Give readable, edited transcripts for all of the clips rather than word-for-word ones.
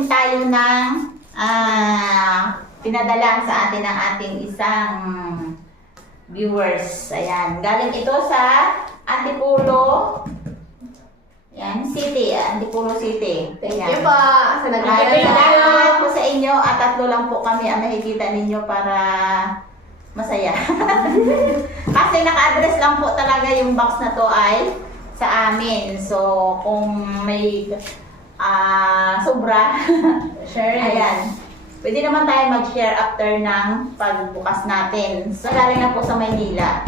unboxing tayo ng pinadala sa atin ng ating isang viewers. Ayan, galing ito sa Antipolo City. Antipolo City. Thank you po. Salamat po sa inyo at tatlo lang po kami ang nakikita ninyo para masaya. Kasi naka-address lang po talaga yung box na to ay sa amin. So, kung may sobra, Share. ayan. Pwede naman tayo mag-share after ng pagbukas natin. So, galing na po sa Maynila.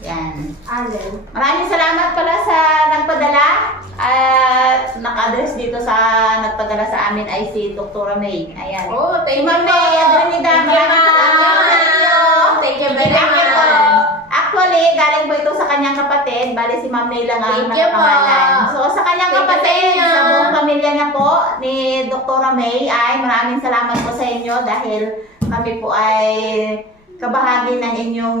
Yan. Alin. Maraming salamat pala sa nagpadala. At naka-address dito sa nagpadala sa amin ay si Dr. May. Ayan. Oh, thank you Ma'am po. May Adrenida, Thank you, maraming salamat sa inyo. Thank you very Thank you po. much. Actually, galing po ito sa kanyang kapatid. Bali si Ma'am May lang ang Thank you po. nakapangalan. So sa kanyang Thank you kapatid, sa inyo. sa buong pamilya niya po ni Dr. May ay maraming salamat po sa inyo dahil kami po ay kabahagi ng inyong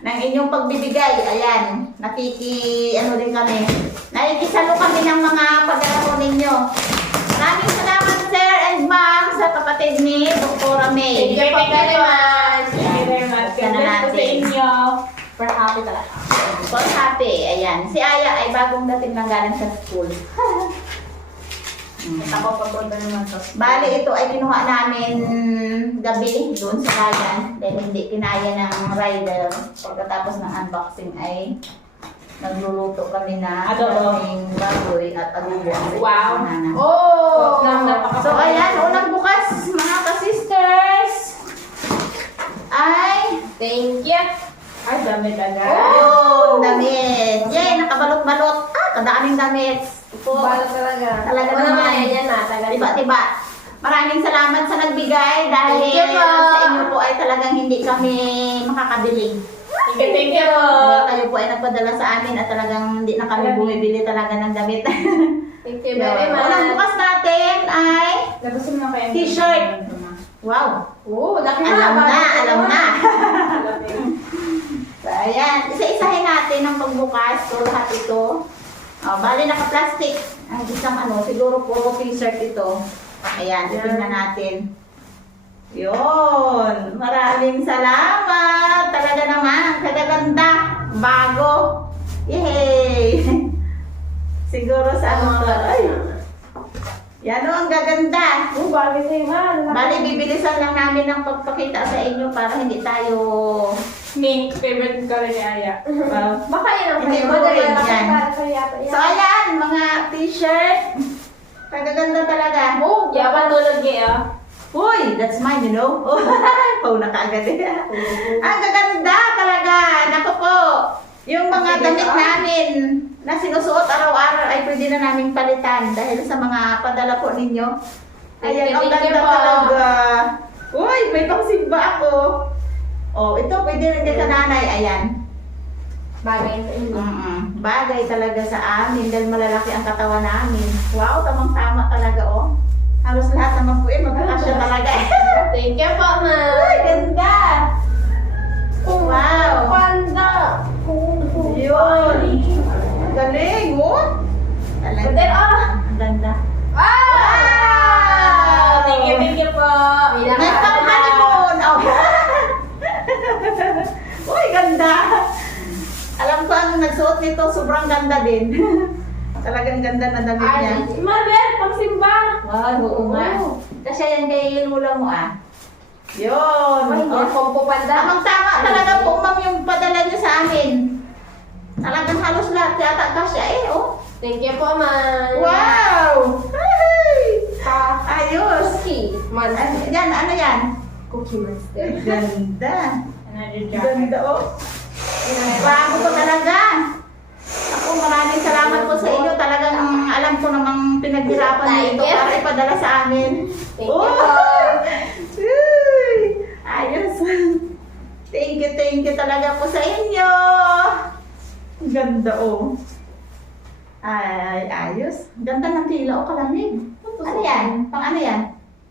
ng inyong pagbibigay. Ayan, din kami. Nakikisalo kami ng mga pagdala ninyo. Maraming salamat sir and ma'am sa kapatid ni Dr. May. Thank you po very much. Thank you very much. Sana God bless po sa natin. inyo. We're happy talaga. So happy. Ayan. Si Aya ay bagong dating lang galing sa school. Ako papunta naman sa school. Bali, ito ay kinuha namin gabi doon sa bayan dahil hindi kinaya ng rider. Pagkatapos ng unboxing ay nagluluto kami na Adobo. maraming baboy at adobo ang Wow. nana. Oh! So ayan, unang bukas mga ka-sisters ay Thank you. Ay, dami talaga. oh, damit. Yay, nakabalot-balot. Kadaming damit. Po. Bala talaga. Talaga Wala naman. naman yan na. Talaga. Tiba-tiba. Maraming salamat sa nagbigay dahil Thank you po. sa inyo po ay talagang hindi kami makakabili. Thank you. Dahil kayo po ay nagpadala sa amin at talagang hindi na kami bumibili talaga ng damit. Thank you very much. Unang bukas natin ay Labasin mo kayo. T-shirt. Wow. Oh, laki Alam na, alam na. Laki. So, ayan. Isa-isahin natin ang pagbukas. So, lahat ito. Bali, naka-plastic. Ang isang siguro puro t-shirt ito. Ayan, tingnan natin. Yun. Maraming salamat. Talaga naman. Ang kagaganda. Bago. Yay! Siguro sa to. Ay! Yan o, ang gaganda. Oh, bali sa'yo man. Bali, bibilisan lang namin ng pagpakita sa inyo para hindi tayo Mink, favorite ka rin ni Aya. Baka yun ang Hindi favorite. mo rin Baka yan. para sa'yo yata yan. So ayan, mga t-shirt. Kagaganda talaga. Oh, yapan tulog niya. Uy, that's mine, you know. Oh, nakaagad eh. Ang gaganda talaga. Naku po. Yung mga damit namin na sinusuot araw-araw ay pwede na namin palitan dahil sa mga padala po ninyo. Ayan, ang Thank you ganda po. talaga. Uy, may pangsimba ako. Oh, ito pwede rin kay kananay. Ayan. Bagay sa inyo. Bagay talaga sa amin dahil malalaki ang katawan namin. Wow, tamang-tama talaga oh. Halos lahat naman po magkakasya talaga. Thank you po, ma'am. Ay, ganda! Wow! Panda! Yun! Galing, oh! Talaga. Ganda, ah! Ang ganda. Wow! Thank you po. May pang-honeymoon! Oh. Uy, ganda! Alam ko ang nagsuot nito, sobrang ganda din. Talagang ganda na damit niya. Ay, Mabel, pangsimba. Wow, oo nga. Kasi yan kay lula mo ah. Yun. Ay, Oh. Pompo Panda. Tamang-tama talaga po ma'am yung padala niyo sa amin. Talagang halos lahat yata kasya eh, oh. Thank you po, ma'am. Wow! Ay! Ayos! Cookie Monster. Yan, ano yan? Cookie Monster. Ganda. Ganda, oh. Bago ko talaga. Ako, maraming salamat po sa inyo. Talagang alam ko namang pinaghirapan niyo ito Thank you. para ipadala sa amin. Thank you po. Uy! Ayos. Thank you talaga po sa inyo. Ang ganda, oh. Ay, ayos. Ganda ng tila, oh, kalamig. Ano yan? Pang ano yan?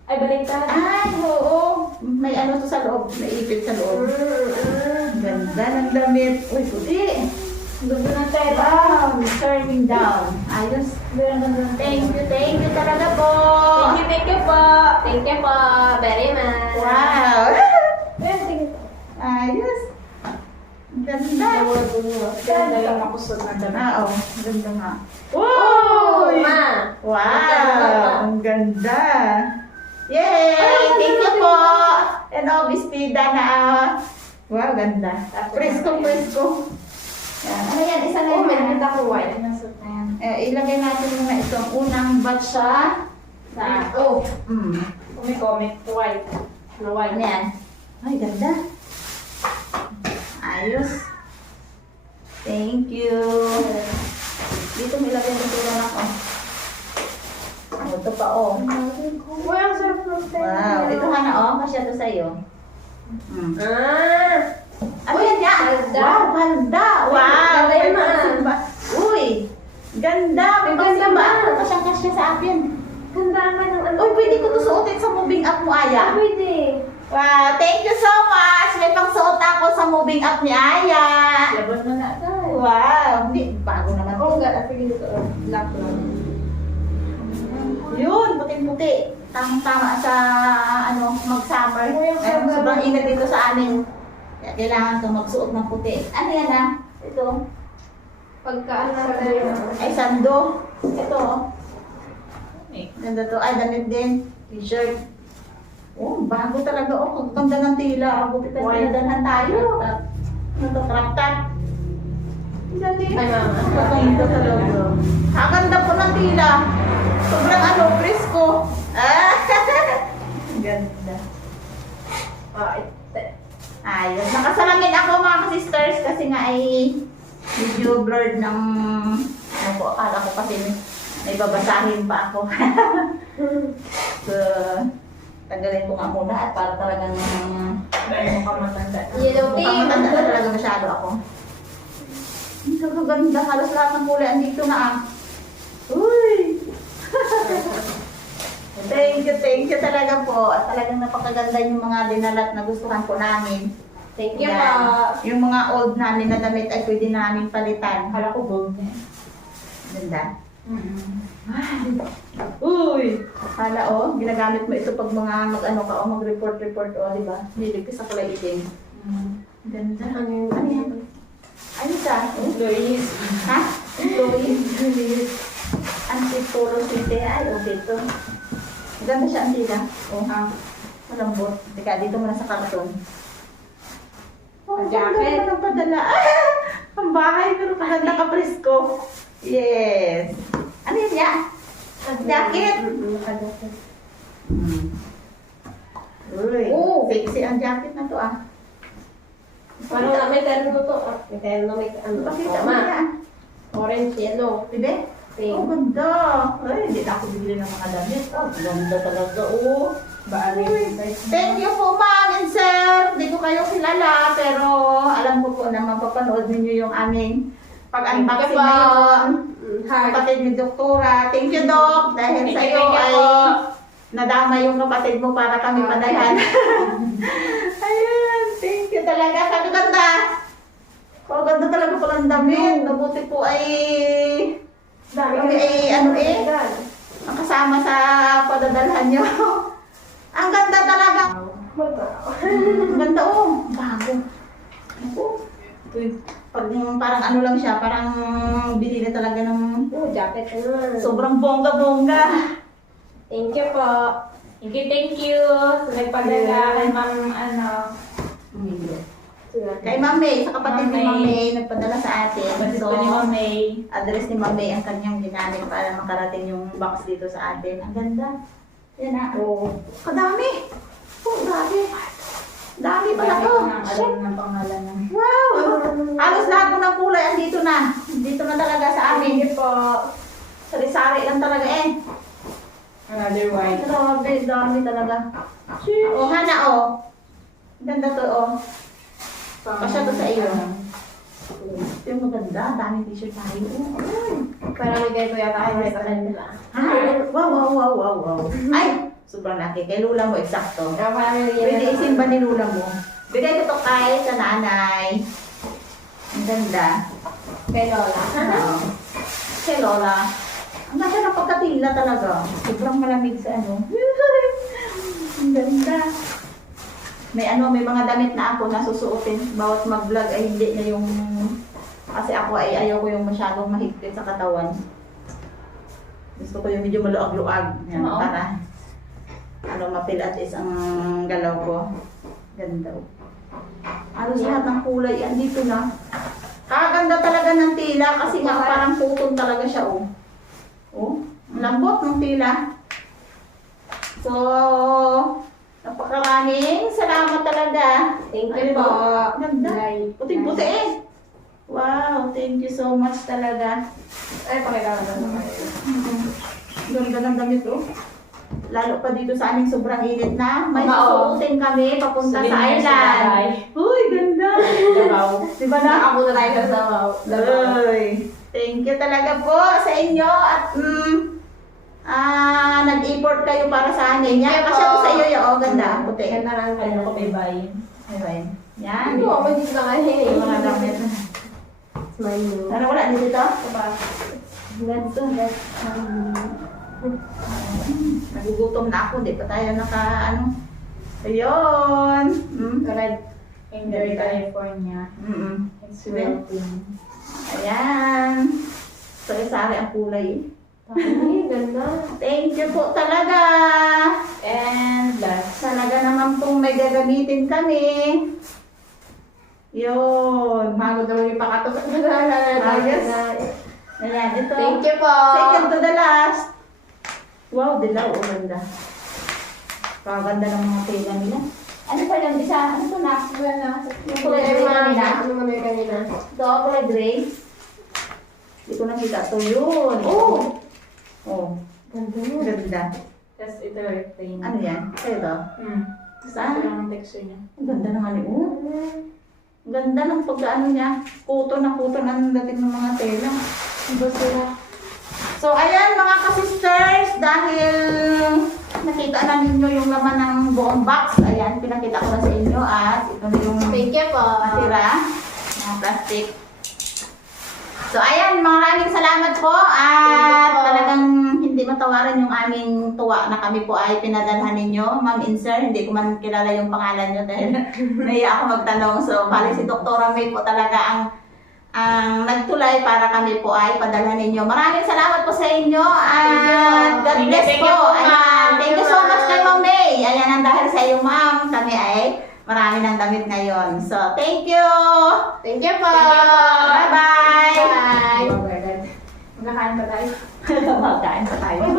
Ay, baliktad. Ay, oo. May ano to sa loob. May ipit sa loob. Ganda ng damit. Uy, puti. Gusto na tayo. Wow, turning down. Ayos. Thank you talaga po. thank you po. Thank you po very much. Wow! Ayan, sige. Ayos! Ang ganda! Ganda yung makusod na dami. Oo, ang ganda nga. Oh, Uy! ma. Wow! Ang ganda! Yay! Thank you po! And bestida na wow, ganda. Presko. Yan. Ano yan? Isa na Oh, yan. may ganda ko white. Pinasot na yan. Ilagay natin muna itong unang batch sa... Oh, Comic, white. na white. Ano yan? Ay, ganda. Ayos. Thank you. Dito may lagay ng tulang ako. Ito pa, oh. Uy, ang sarap ng Wow. Ito ka na, oh. Masya to sa'yo. Ah! Ano yan niya? Ganda. Wow, ganda. Wow. Ganda yun, ma. Uy. Ganda. May Ganda, ganda ba? ma. Kasyang-kasya sa akin. Ganda naman ng ano. Uy, pwede ko to suotin sa moving up mo, Aya. Pwede. Wow, thank you so much. May pangsuot ako sa moving up ni Aya. Laban mo na. Wow. Hindi, bago naman to. Oh, ganda. Sige dito. Black lang. Yun, puting-puti. Tamang-tama sa ano, mag-summer. Uy, ang sarap Sobrang naman. ingat dito sa amin. Kaya kailangan ko magsuot ng puti. Ano yan ah? Ito. Pagka ano na Ay, sando. Ito. Ganda to. Ay, damit din. T-shirt. Oh, bago talaga. Oh, ang ganda ng tila. Buti tayo pinadalhan tayo. Ano to? Crop top. Ang ganda yun. Ay, mama. Ang ganda talaga. Ang ganda po ng tila. Sobrang ano, presko. Ah! Ang ganda. Ah, ito. Ayos. Nakasalamin ako mga sisters kasi nga ay medyo blurred ng ano po, akala ko kasi may babasahin pa ako. So, tanggalin ko nga muna at para talagang Ano ka matanda. Yellow mukhang pink. matanda na talaga masyado ako. Ang kagaganda. Halos lahat ng kulay andito na ah. Uy! Thank you talaga po. At talagang napakaganda yung mga dinalat na gustuhan po namin. Thank you Yan. po. Yung mga old namin na damit ay pwede namin palitan. Akala ko gold na. Ganda. Uy! Hala oh, ginagamit mo ito pag mga mag-ano ka o mag-report oh, di ba? Niligpis sa kulay itim. Ganda. Ano yun? Ano yan? Ano ka? Employees. Ha? Employees. Anti-porosity. Ay, okay to. Ganda siya ang tila. Oh, malambot. Teka, dito muna sa karton. Oh, Ang ganda jacket. naman ang padala. Ang bahay, pero maganda ka presko. Yes. Ano yun ya? Jacket. Uy, Oh. sexy ang jacket na to ah. Parang na may terno to. Ah, may terno, may ano. Pakita mo Tama. yan. Orange, yellow, Diba? pink. Oh, ganda. Ay, hindi na ako bibili ng mga damit. Oh, ganda talaga. Oh. Baari. Thank you po, ma'am and sir. Hindi ko kayo kilala, pero alam ko po na mapapanood ninyo yung aming pag-unboxing Thank you po. ngayon. Heart. Kapatid ni Doktora. Thank you, Doc. Dahil Thank sa you, iyo thank you ay po. nadama yung kapatid mo para kami padayan. Ayun, thank you talaga. Kagaganda. Oh, ganda talaga palang damit. Nabuti po ay kami ay ano ang kasama sa padadalhan nyo. Ang ganda talaga. Ang ganda oh. Bago. Ako. Parang ano lang siya, parang bili na talaga ng Oh, jacket na. sobrang bongga-bongga. Thank you po. Thank you. Sa nagpadala kay ma'am, ano. Kay Ma'am May, sa kapatid ni Ma'am Ma'am May. May, nagpadala sa atin. Kapatid So, ko ni Ma'am May. address ni Ma'am May ang kanyang ginamit para makarating yung box dito sa atin. Ang ganda. Yan na. Oh. Kadami. Oh, dami. Dami pala to. Alam ng pangalan ng. Wow! Halos lahat po ng kulay andito na. Dito na talaga sa amin. Thank you po. Sari-sari lang talaga eh. Another white. Grabe, dami talaga. Oh, Hana oh. Ganda to oh. Pasya to sa iyo. Ito yung maganda. Daming t-shirt tayo. Parang may kayo yata kayo sa kanila. Wow. Ay! Sobrang laki. Kay Lula mo, eksakto. Parang may Pwede isimba ni Lula mo. Bigay ko to kay sa nanay. Ang ganda. Kay Lola. Oo. Kay Lola. Ang ganda ng pagkatila talaga. Sobrang malamig sa ano. Ang ganda. May mga damit na ako na susuotin. Bawat mag-vlog ay hindi na yung... Kasi ako ay ayaw ko yung masyadong mahigpit sa katawan. Gusto ko yung medyo maluag-luag. Yan, Oo. para mapilatis ang galaw ko. Ganda. Halos lahat ng kulay, andito na. Kaganda talaga ng tila kasi nga parang putol talaga siya, oh. Oh, ang lambot ng tila. So, napakaraming salamat talaga. Thank Ano you po. Ganda. Like, Puting-puti eh. Wow, thank you so much talaga. Ay, pakita ko na kayo. Ganda ng damit, oh. Lalo pa dito sa aming sobrang init na. May Oo. susuotin kami papunta sa Souvenir sa island. Tagay. Uy, ganda. Davao. Diba na? Nakapunta tayo sa Davao. Uy, thank you talaga po sa inyo at nag-import kayo para sa amin. Yan, Thank you kasi ako po. sa iyo yung ganda, puti. Ganda lang Ano kayo. ko may bayin. Ayan. Yan. Ano, may dito na kayo eh. Yung mga gamit. Smile mo. Ano wala dito? Ganito, Nagugutom na ako, di pa tayo Ayun. Red. Enjoy California. It's real thing. Ayan. So, sari ang kulay. Ay, ganda. Thank you po talaga. And last. Talaga naman pong may gagamitin kami. Yun. Bago daw yung pakato. Ayos. Ayan, ito. Thank you po. Second to the last. Wow, dilaw. Oh, ganda. Kaganda ng mga tela nila. Ano pa yung isa? Ano to na? Yung kulay gray kanina. Ano mo na kanina? Ito, kulay gray. Hindi ko nakita to yun. Oh! Oh, Ganda mo. ganda. Tapos ito yung plain. Ano yan? Ito. Saan? Ito lang ang texture niya. Ang ganda ng ano. Oh. Ang ganda ng pagkaano niya. Kuto na kuto ang dating ng mga tela. Ang basura. So, ayan mga ka-sisters, dahil nakita na ninyo yung laman ng buong box. Ayan, pinakita ko na sa inyo at ito na yung Thank you po. natira. Mga plastic. So, ayan, maraming salamat po at Thank you po. talagang hindi matawaran yung aming tuwa na kami po ay pinadalhan ninyo. Ma'am and sir, hindi ko man kilala yung pangalan nyo dahil nahiya ako magtanong. So, bali si Dr. May po talaga ang nagtulay para kami po ay padalhan ninyo. Maraming salamat po sa inyo at God bless Thank you po. po, ma'am. Ayan, thank you so much kay Ma'am May. Ayan, ang dahil sa iyo, ma'am, kami ay marami ng damit ngayon. So, thank you! Thank you po. Thank you po. Bye-bye! Bye. Magkakain ba tayo? Magkain pa tayo. Ay,